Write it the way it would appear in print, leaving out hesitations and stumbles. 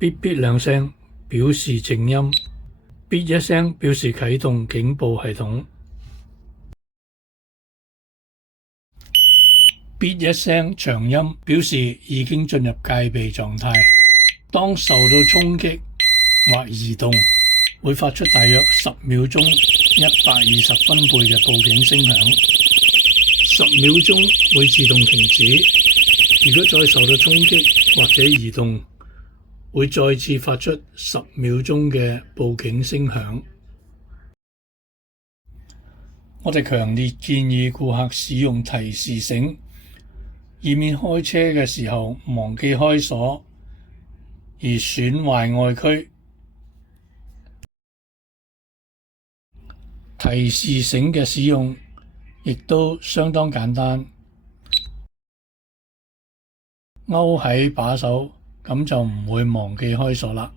嗶嗶兩聲表示靜音，嗶一聲表示啟動警報系統。嗶一聲長音表示已經進入戒備狀態。當受到衝擊或移動，會發出大約10秒鐘120分貝嘅報警聲響。10秒鐘會自動停止。如果再受到衝擊或者移動，會再次發出10秒鐘嘅報警聲響。我哋強烈建議顧客使用提示繩，以免開車嘅時候忘記開鎖而損壞外區。提示繩嘅使用亦都相當簡單，勾喺把手，咁就唔會忘記開鎖啦。